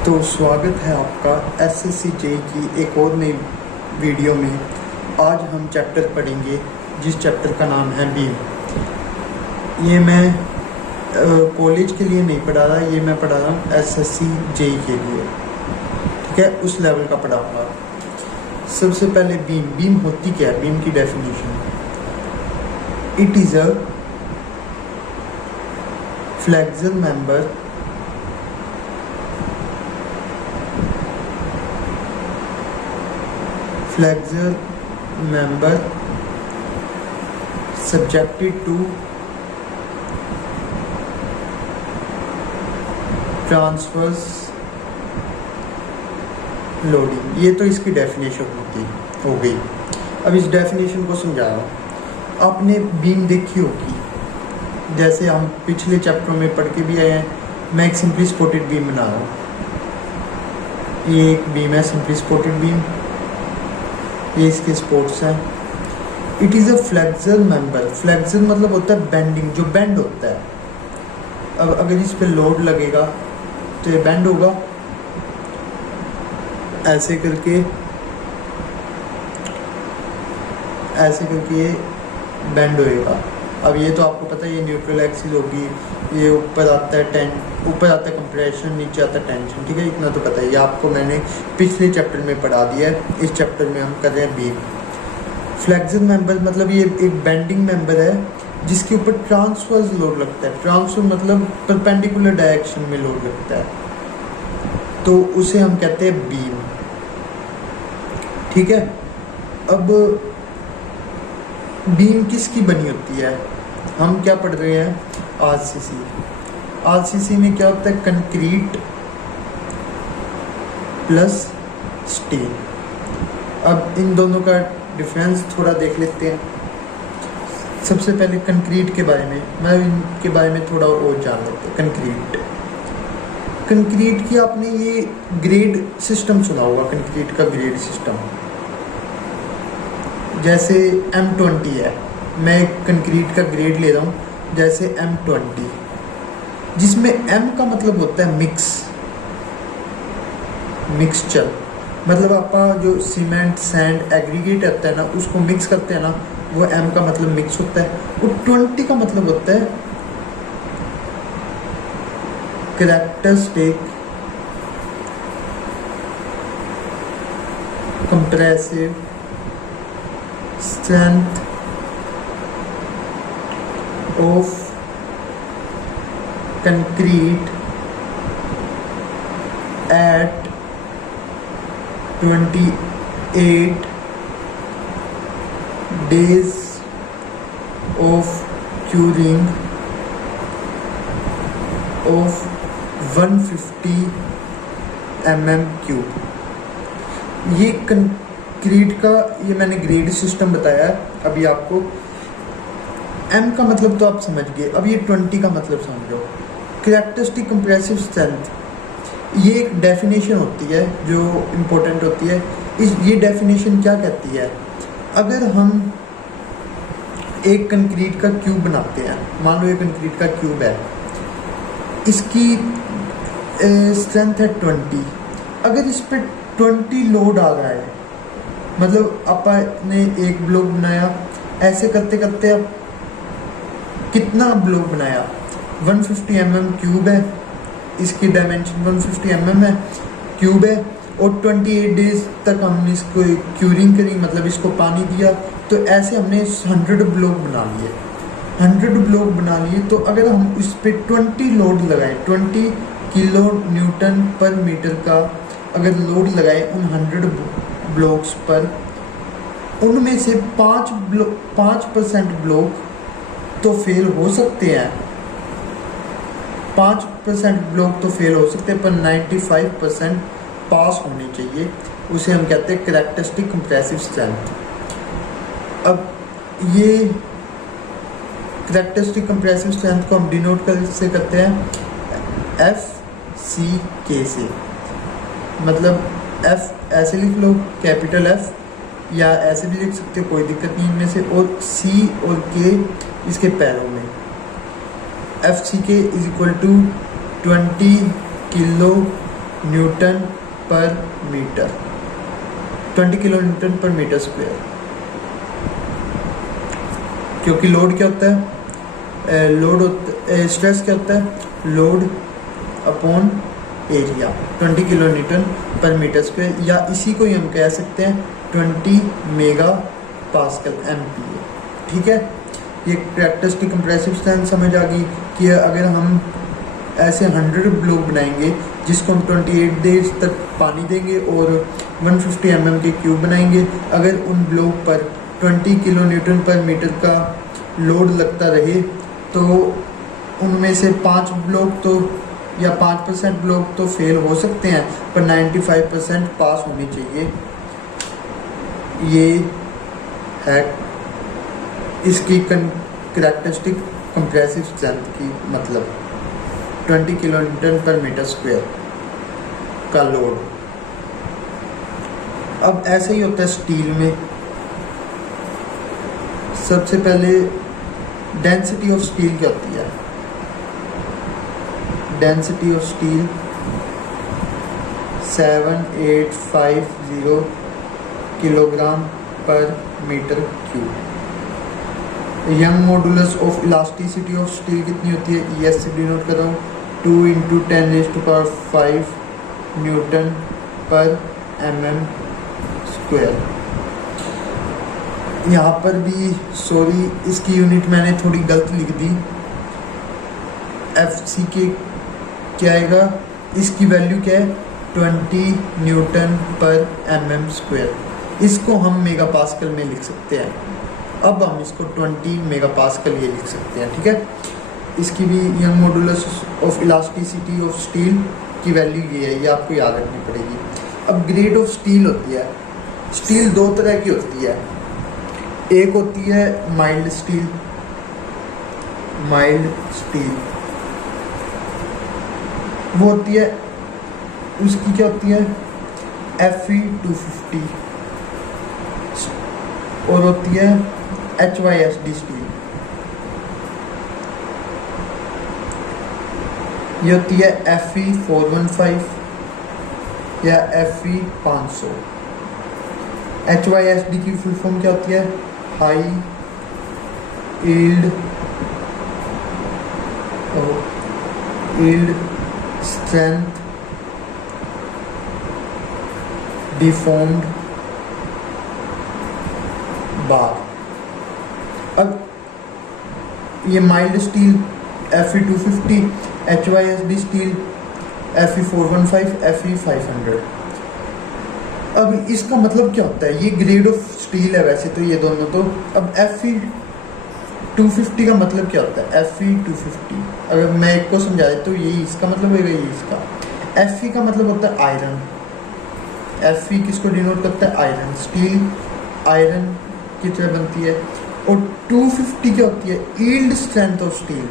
तो स्वागत है आपका एसएससी जेई की एक और नई वीडियो में। आज हम चैप्टर पढ़ेंगे जिस चैप्टर का नाम है बीम। ये मैं कॉलेज के लिए नहीं पढ़ा रहा, ये मैं पढ़ा रहा हूँ एसएससी जेई के लिए, ठीक है, उस लेवल का पढ़ाऊँगा। सबसे पहले बीम होती क्या है? बीम की definition, it is a flexor member subjected to transverse loading. ये तो इसकी डेफिनेशन हो गई। अब इस डेफिनेशन को समझाओ। आपने बीम देखी होगी, जैसे हम पिछले चैप्टर में पढ़ के भी आए हैं। मैं एक सिंपली सपोर्टेड बीम बना रहा हूँ। ये एक बीम है, सिंपली सपोर्टेड बीम, ये इसके स्पोर्ट्स हैं। It is a flexor member. Flexor मतलब होता है बेंडिंग, जो बेंड होता है। अब अगर इस पे लोड लगेगा तो ये बेंड होगा, ऐसे करके ये बेंड होएगा। अब ये तो आपको पता है, ये न्यूट्रल एक्सिस होगी, ये ऊपर आता है कंप्रेशन, नीचे आता है टेंशन, ठीक है, इतना तो पता है। ये आपको मैंने पिछले चैप्टर में पढ़ा दिया है। इस चैप्टर में हम कर रहे हैं बीम। फ्लेक्सर मेंबर मतलब ये एक बेंडिंग मेंबर है जिसके ऊपर ट्रांसवर्स लोड लगता है। ट्रांसफर मतलब परपेंडिकुलर डायरेक्शन में लोड लगता है, तो उसे हम कहते हैं बीम, ठीक है। अब बीम किसकी बनी होती है? हम क्या पढ़ रहे हैं? आरसीसी में क्या होता है? Concrete plus steel. अब इन दोनों का डिफरेंस थोड़ा देख लेते हैं। सबसे पहले कंक्रीट के बारे में, मैं इनके बारे में थोड़ा और जान लेते हैं। कंक्रीट की आपने ये ग्रेड सिस्टम सुना होगा। कंक्रीट का ग्रेड सिस्टम जैसे M20 है। मैं कंक्रीट का ग्रेड ले रहा हूँ जैसे M20, जिसमें M का मतलब होता है मिक्सचर। मतलब आपका जो सीमेंट, सैंड, एग्रीगेट होता है ना, उसको मिक्स करते हैं ना, वो M का मतलब मिक्स होता है। और 20 का मतलब होता है characteristic compressive strength of concrete eight 28 days of curing of 150 mm³। ये कंक्रीट का ये मैंने ग्रेड सिस्टम बताया है अभी आपको। M का मतलब तो आप समझ गए, अब ये 20 का मतलब समझो। कैरेक्टरिस्टिक कंप्रेसिव स्ट्रेंथ, ये एक डेफिनेशन होती है जो इम्पोर्टेंट होती है। ये डेफिनेशन क्या कहती है? अगर हम एक कंक्रीट का क्यूब बनाते हैं, मान लो ये कंक्रीट का क्यूब है, इसकी स्ट्रेंथ है 20। अगर इस पर 20 लोड आ रहा है, मतलब आपने एक ब्लॉक बनाया, ऐसे करते करते आप कितना ब्लॉक बनाया? 150 mm³ है, इसकी डायमेंशन 150 mm है, क्यूब है, और 28 डेज तक हमने इसको क्यूरिंग करी, मतलब इसको पानी दिया। तो ऐसे हमने 100 ब्लॉक बना लिए। 100 ब्लॉक बना लिए, तो अगर हम इस पर 20 लोड लगाएं, 20 किलो न्यूटन पर मीटर का अगर लोड लगाए उन 100 ब्लॉक्स पर, उनमें से 5% ब्लॉक तो फेल हो सकते हैं। 5% ब्लॉक तो फेल हो सकते हैं, पर 95% पास होने चाहिए। उसे हम कहते हैं कैरेक्टरिस्टिक कंप्रेसिव स्ट्रेंथ। अब ये कैरेक्टरिस्टिक कंप्रेसिव स्ट्रेंथ को हम डिनोट करते हैं FCK से। मतलब F ऐसे लिख लो, कैपिटल F, या ऐसे भी लिख सकते हो, कोई दिक्कत नहीं इनमें से। और C और K इसके पैरों में। FCK = 20 किलो न्यूटन पर मीटर, 20 किलो न्यूटन पर मीटर स्क्वायर। क्योंकि लोड क्या होता है, स्ट्रेस क्या होता है, load upon area, 20 kilo Newton पर मीटर स्क्वायर, या इसी को ही हम कह सकते हैं 20 मेगा पास्कल MPa। ठीक है, ये कैरेक्टरिस्टिक कंप्रेसिव स्ट्रेंथ समझ आ गई कि अगर हम ऐसे 100 ब्लॉक बनाएंगे जिसको हम 28 डेज तक पानी देंगे और 150 mm के क्यूब बनाएंगे, अगर उन ब्लॉक पर 20 किलो न्यूटन पर मीटर का लोड लगता रहे तो उनमें से 5 ब्लॉक तो या 5% ब्लॉक तो फेल हो सकते हैं, पर 95% पास होनी चाहिए। ये है इसकी कैरेक्टरिस्टिक कंप्रेसिव स्ट्रेंथ की मतलब 20 किलो न्यूटन पर मीटर स्क्वायर का लोड। अब ऐसे ही होता है स्टील में। सबसे पहले डेंसिटी ऑफ स्टील क्या होती है, density of steel 7850 kilogram per metre cube. Young modulus of elasticity of steel कितनी होती है, ES से डिनोट कर रहा हूँ, 2 × 10⁵ न्यूटन पर mm स्क्वायर। यहाँ पर भी सॉरी, इसकी यूनिट मैंने थोड़ी गलत लिख दी। FC के क्या आएगा, इसकी वैल्यू क्या है 20 न्यूटन पर mm स्क्वायर। इसको हम मेगा पास्कल में लिख सकते हैं। अब हम इसको 20 मेगा पास्कल ये लिख सकते हैं। ठीक है, इसकी भी young modulus of elasticity of steel की वैल्यू ये है, ये आपको याद रखनी पड़ेगी। अब ग्रेड ऑफ स्टील होती है। स्टील दो तरह की होती है, एक होती है माइल्ड स्टील, माइल्ड स्टील वो होती है, उसकी क्या होती है Fe250, और होती है HYSD स्टील, ये होती है Fe415 या Fe500। HYSD की फुल फॉर्म क्या होती है, हाई यील्ड स्ट्रेंथ डिफॉर्म्ड बार। अब ये mild steel Fe250, HYSD steel Fe415, Fe500। अब इसका मतलब क्या होता है, ये ग्रेड ऑफ स्टील है वैसे तो ये दोनों तो। अब Fe250 का मतलब क्या होता है, Fe250 अगर मैं एक को समझाए तो यही इसका मतलब है, यही इसका। Fe का मतलब होता है आयरन, Fe किसको डिनोट करता है, आयरन। स्टील आयरन की तरह बनती है। और 250 क्या होती है, yield strength of steel.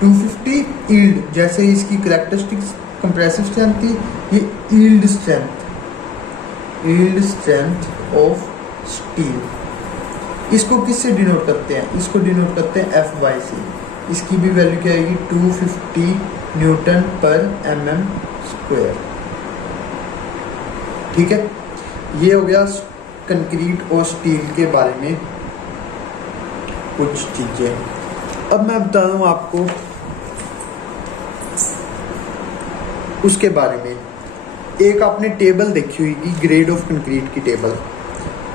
250 yield, जैसे इसकी कैरेक्टरिस्टिक कंप्रेसिव स्ट्रेंथ थी, ये यील्ड स्ट्रेंथ ऑफ स्टील। इसको किससे डिनोट करते हैं, इसको डिनोट करते हैं F/C से। इसकी भी वैल्यू क्या आएगी 250 न्यूटन पर mm स्क्वायर। ठीक है, ये हो गया कंक्रीट और स्टील के बारे में कुछ चीजें। अब मैं बता दूं आपको उसके बारे में। एक आपने टेबल देखी होगी ग्रेड ऑफ कंक्रीट की टेबल।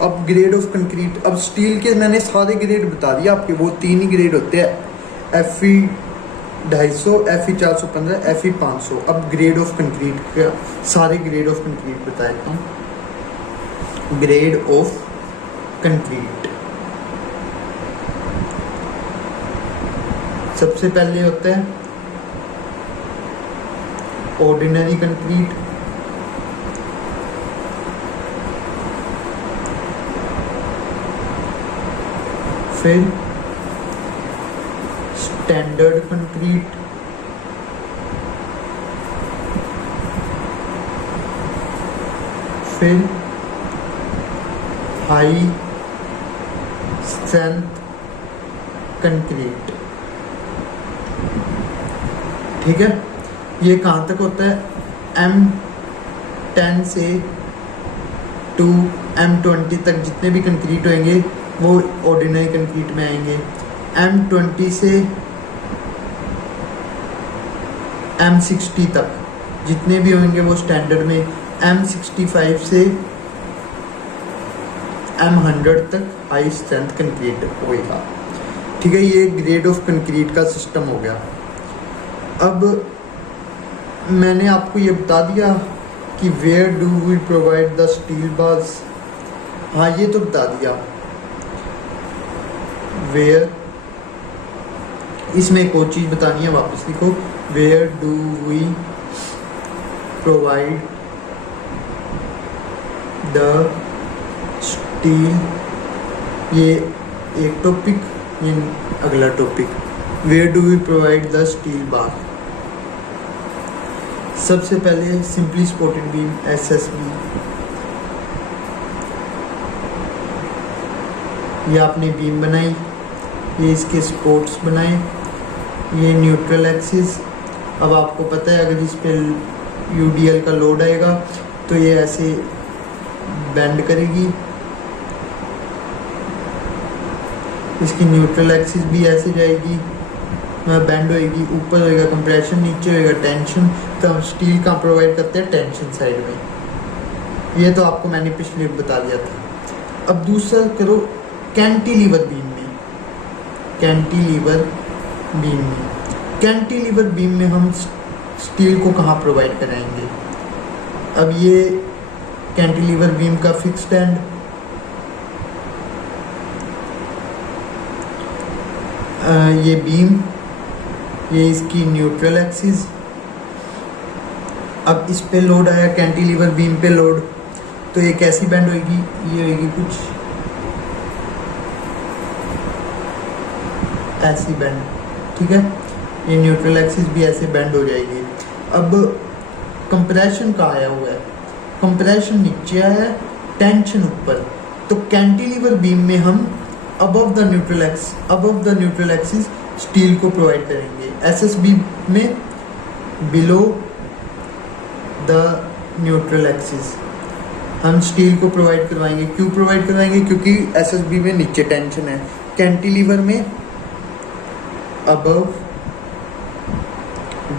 अब ग्रेड ऑफ कंक्रीट, अब स्टील के मैंने सारे ग्रेड बता दिए आपके, वो 3 ही ग्रेड होते हैं, Fe250, Fe415, Fe500। अब ग्रेड ऑफ कंक्रीट का सारे ग्रेड ऑफ कंक्रीट बताता हूँ। ग्रेड ऑफ कंक्रीट सबसे पहले होता है ऑर्डिनरी कंक्रीट, फिर स्टैंडर्ड कंक्रीट, फिर हाई स्ट्रेंथ कंक्रीट। ठीक है, ये कहाँ तक होता है, M10 से टू M20 तक जितने भी कंक्रीट होंगे वो ऑर्डिनरी कंक्रीट में आएंगे। M20 से M60 तक जितने भी होंगे वो स्टैंडर्ड में। M65 से M100 तक हाई स्ट्रेंथ कंक्रीट होएगा। ठीक है, ये ग्रेड ऑफ कंक्रीट का सिस्टम हो गया। अब मैंने आपको ये बता दिया कि where do we provide the steel bars. हाँ, ये तो बता दिया। वेयर, इसमें एक और चीज़ बतानी है, वापस लिखो। Where do we provide the steel, ये एक टॉपिक, ये अगला topic. Where do we provide the steel bar. सबसे पहले सिंपली सपोर्टेड बीम SSB, ये आपने बीम बनाई, ये इसके सपोर्ट्स बनाए, ये न्यूट्रल एक्सिस। अब आपको पता है अगर इस पे UDL का लोड आएगा तो ये ऐसे बेंड करेगी, इसकी न्यूट्रल एक्सिस भी ऐसे जाएगी, बेंड होएगी, ऊपर होएगा कंप्रेशन, नीचे होएगा टेंशन। तो हम स्टील का प्रोवाइड करते हैं टेंशन साइड में। ये तो आपको मैंने पिछले बता दिया था। अब दूसरा करो कैंटिलीवर बीम में। कैंटिलीवर बीम में, कैंटिलीवर बीम में हम स्टील को कहाँ प्रोवाइड कराएंगे? अब ये कैंटिलीवर बीम का फिक्स्ड एंड, ये बीम, ये इसकी न्यूट्रल एक्सिस। अब इस पे लोड आया, कैंटिलीवर बीम पे लोड, तो ये कैसी बेंड होगी? ये होगी कुछ ऐसी बेंड। ठीक है, ये न्यूट्रल एक्सिस भी ऐसे बेंड हो जाएगी। अब कंप्रेशन कहाँ आया हुआ है? कंप्रेशन नीचे आया है, टेंशन ऊपर। तो कैंटिलीवर बीम में हम above the neutral axis steel को प्रोवाइड करेंगे। SSB में बिलो द न्यूट्रल एक्सिस हम स्टील को प्रोवाइड करवाएंगे। क्यों प्रोवाइड करवाएंगे? क्योंकि SSB में नीचे टेंशन है, कैंटिलीवर में अबव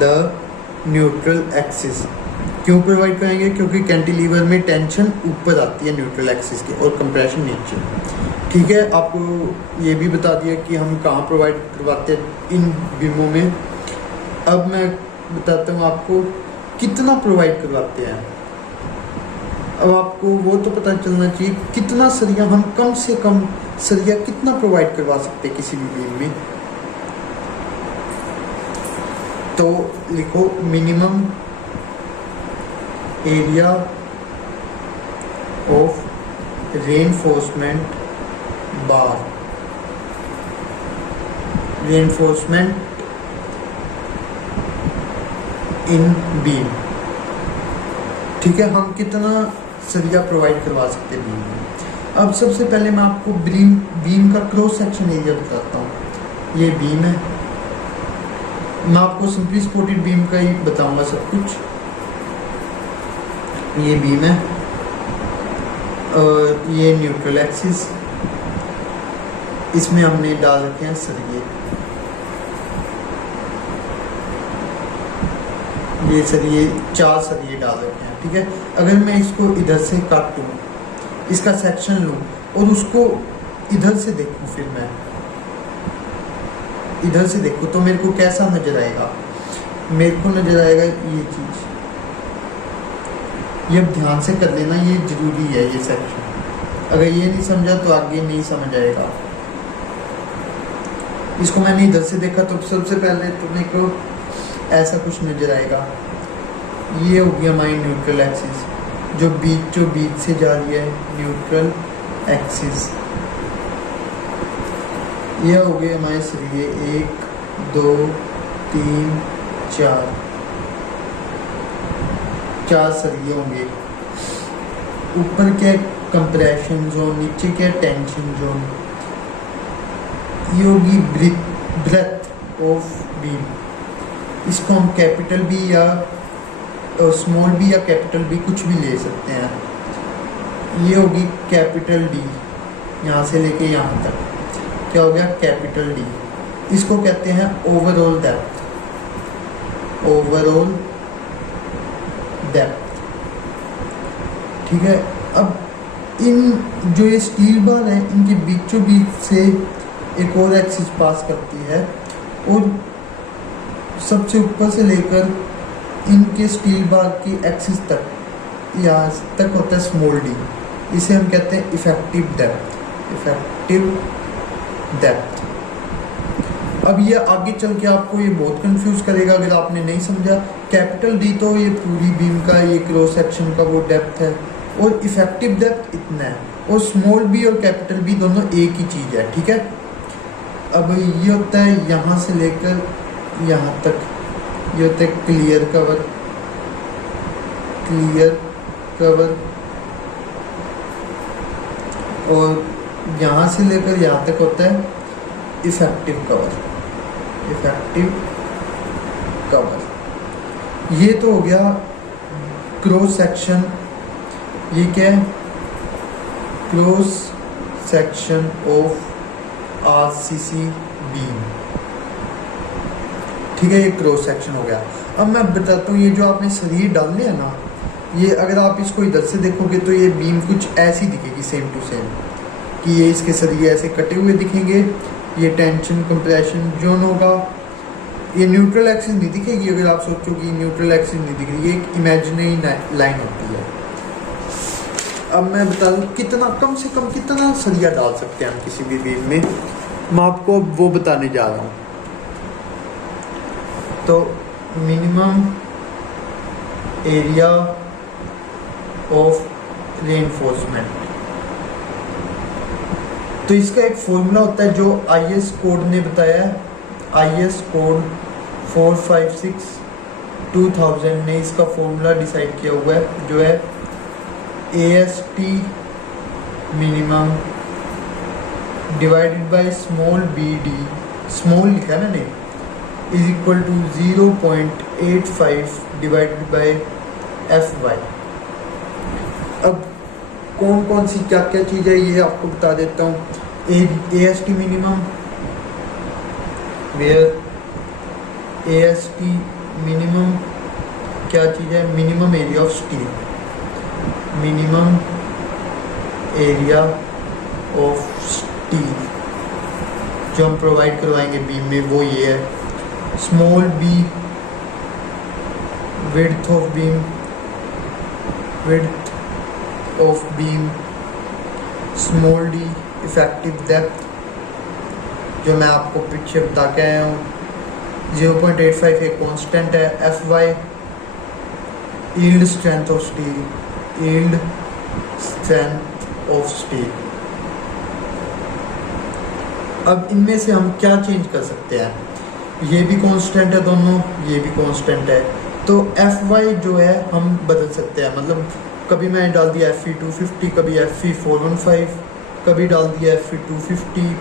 द न्यूट्रल एक्सिस। क्यों प्रोवाइड कराएंगे? क्योंकि कैंटिलीवर में टेंशन ऊपर आती है न्यूट्रल एक्सिस के और कंप्रेशन नीचे। ठीक है, आपको ये भी बता दिया कि हम कहाँ प्रोवाइड करवाते हैं इन बीमों में। अब मैं बताता हूँ आपको कितना प्रोवाइड करवाते हैं। अब आपको वो तो पता चलना चाहिए कितना सरिया, हम कम से कम सरिया कितना प्रोवाइड करवा सकते हैं किसी भी बीम में। तो लिखो minimum area of reinforcement bar, reinforcement in beam. ठीक है, हम कितना सरिया प्रोवाइड करवा सकते हैं बीम में। अब सबसे पहले मैं आपको बीम का क्रॉस सेक्शन एरिया बताता हूँ। ये बीम है, मैं आपको सिंपली सपोर्टेड बीम का ही बताऊंगा सब कुछ। ये बीम है और ये न्यूट्रल एक्सिस, इसमें हमने डाल रखे हैं सरिये। ये सरिये 4 सरिये डाल रखे हैं। ठीक है, अगर मैं इसको इधर से काटूं, इसका सेक्शन लूं और उसको इधर से देखूं, फिर मैं इधर से देखूं तो मेरे को कैसा नजर आएगा? मेरे को नजर आएगा ये चीज। ये ध्यान से कर लेना, ये जरूरी है ये सेक्शन। अगर ये नहीं समझा तो आगे नहीं समझ आएगा। इसको मैंने इधर से देखा तो सबसे पहले तो मेरे को ऐसा कुछ नजर आएगा। ये हो गया हमारी न्यूट्रल एक्सिस, जो बीच से जा रही है न्यूट्रल एक्सिस। ये हो गए हमारे सरिये 1 2 3 4 सरिये होंगे। ऊपर क्या कंप्रेशन जोन, नीचे क्या टेंशन जोन। ये होगी ब्रेथ ऑफ बीम। इसको हम कैपिटल बी या स्मॉल बी या कैपिटल बी कुछ भी ले सकते हैं। ये होगी कैपिटल डी, यहाँ से लेके यहाँ तक क्या हो गया कैपिटल डी। इसको कहते हैं ओवरऑल डेप्थ, ओवरऑल डेप्थ। ठीक है, अब इन जो ये स्टील बार है इनके बीचों बीच से एक और एक्सिस पास करती है और सबसे ऊपर से लेकर इनके स्टील बार की एक्सिस तक यहाँ तक होता है स्मॉल डी। इसे हम कहते हैं इफेक्टिव डेप्थ, इफेक्टिव डेप्थ। अब ये आगे चल के आपको ये बहुत कंफ्यूज करेगा अगर आपने नहीं समझा। कैपिटल डी तो ये पूरी बीम का ये क्रॉस सेक्शन का वो डेप्थ है और इफेक्टिव डेप्थ इतना है, और स्मॉल बी और कैपिटल बी दोनों एक ही चीज़ है। ठीक है, अब ये होता है यहाँ से लेकर यहाँ तक, ये होता है क्लियर कवर, क्लियर कवर, और यहाँ से लेकर यहाँ तक होता है इफेक्टिव कवर, इफेक्टिव कवर। ये तो हो गया क्रॉस सेक्शन। ये क्या है, cross section of RCC beam. ठीक है, ये क्रॉस सेक्शन हो गया। अब मैं बताता हूँ, ये जो आपने सरिये डालने हैं ना, ये अगर आप इसको इधर से देखोगे तो ये बीम कुछ ऐसी दिखेगी सेम टू सेम, कि ये इसके सरिये ऐसे कटे हुए दिखेंगे। ये टेंशन कंप्रेशन जोन होगा, ये न्यूट्रल एक्सिस नहीं दिखेगी। अगर आप सोचो कि न्यूट्रल एक्सिस नहीं दिख रही, ये एक इमेजिनरी लाइन होती है। अब मैं बता दूँ कितना कम से कम कितना सरिया डाल सकते हैं हम किसी भी बीम में, मैं आपको वो बताने जा रहा हूँ। तो मिनिमम एरिया ऑफ रेनफोर्समेंट, तो इसका एक फॉर्मूला होता है जो आईएस कोड ने बताया है। आईएस कोड 456/2000 ने इसका फॉर्मूला डिसाइड किया हुआ है, जो है AST minimum divided by small BD, small लिखा है मैंने, is equal to 0.85 divided by FY। अब कौन कौन सी क्या क्या चीज़ है ये आपको बता देता हूँ। AST minimum, where AST minimum क्या चीज़ है, minimum area of steel, minimum area of steel जो हम प्रोवाइड करवाएंगे बीम में, वो ये है। Small B width of beam, width of beam, small D effective depth जो मैं आपको पीछे बता के आया हूँ, 0.85 एक कांस्टेंट है। FY yield strength of steel, yield strength of steel. अब इनमें से हम क्या चेंज कर सकते हैं, ये भी कांस्टेंट है दोनों, ये भी कांस्टेंट है, तो FY जो है हम बदल सकते हैं। मतलब कभी मैंने डाल दिया FE 250, कभी FE 415, कभी डाल दिया FE 250,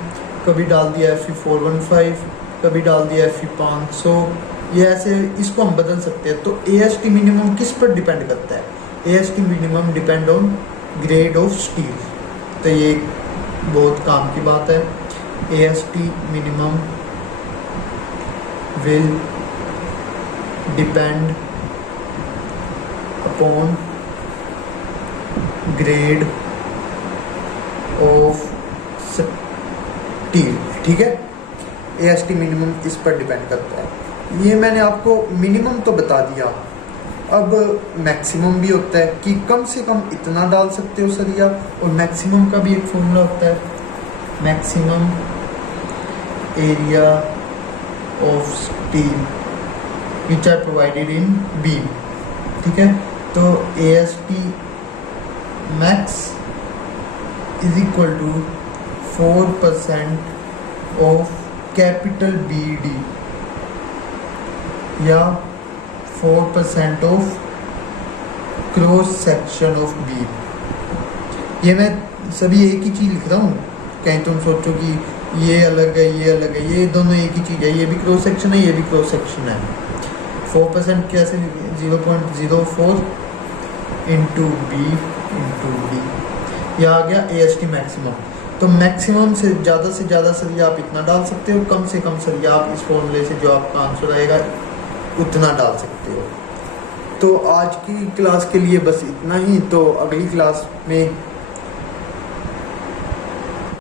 कभी डाल दिया FE 415, कभी डाल दिया FE 500। ये ऐसे इसको हम बदल सकते हैं। तो AST मिनिमम किस पर डिपेंड करता है, AST minimum depend on grade of steel. तो ये बहुत काम की बात है। AST minimum will depend upon grade of steel. ठीक है, AST मिनिमम इस पर डिपेंड करता है। ये मैंने आपको मिनिमम तो बता दिया। अब मैक्सिमम भी होता है कि कम से कम इतना डाल सकते हो सरिया, और मैक्सिमम का भी एक फॉर्मूला होता है, maximum area of steel which are provided in beam. ठीक है, तो AST max is equal to 4% of capital BD या 4% of cross section of beam. ये मैं सभी एक ही चीज़ लिख रहा हूँ, कहीं तुम सोचो कि ये अलग है, ये अलग है, ये दोनों एक ही चीज़ है। ये भी क्रॉस सेक्शन है, ये भी क्रॉस सेक्शन है। 4% कैसे, 0.04 इंटू बी इंटू डी, यह आ गया AST मैक्सिमम। तो मैक्सिमम से ज़्यादा सरिया आप इतना डाल सकते हो, कम से कम सरिया आप इस फॉर्मूले से जो आपका आंसर आएगा उतना डाल सकते हो। तो आज की क्लास के लिए बस इतना ही। तो अगली क्लास में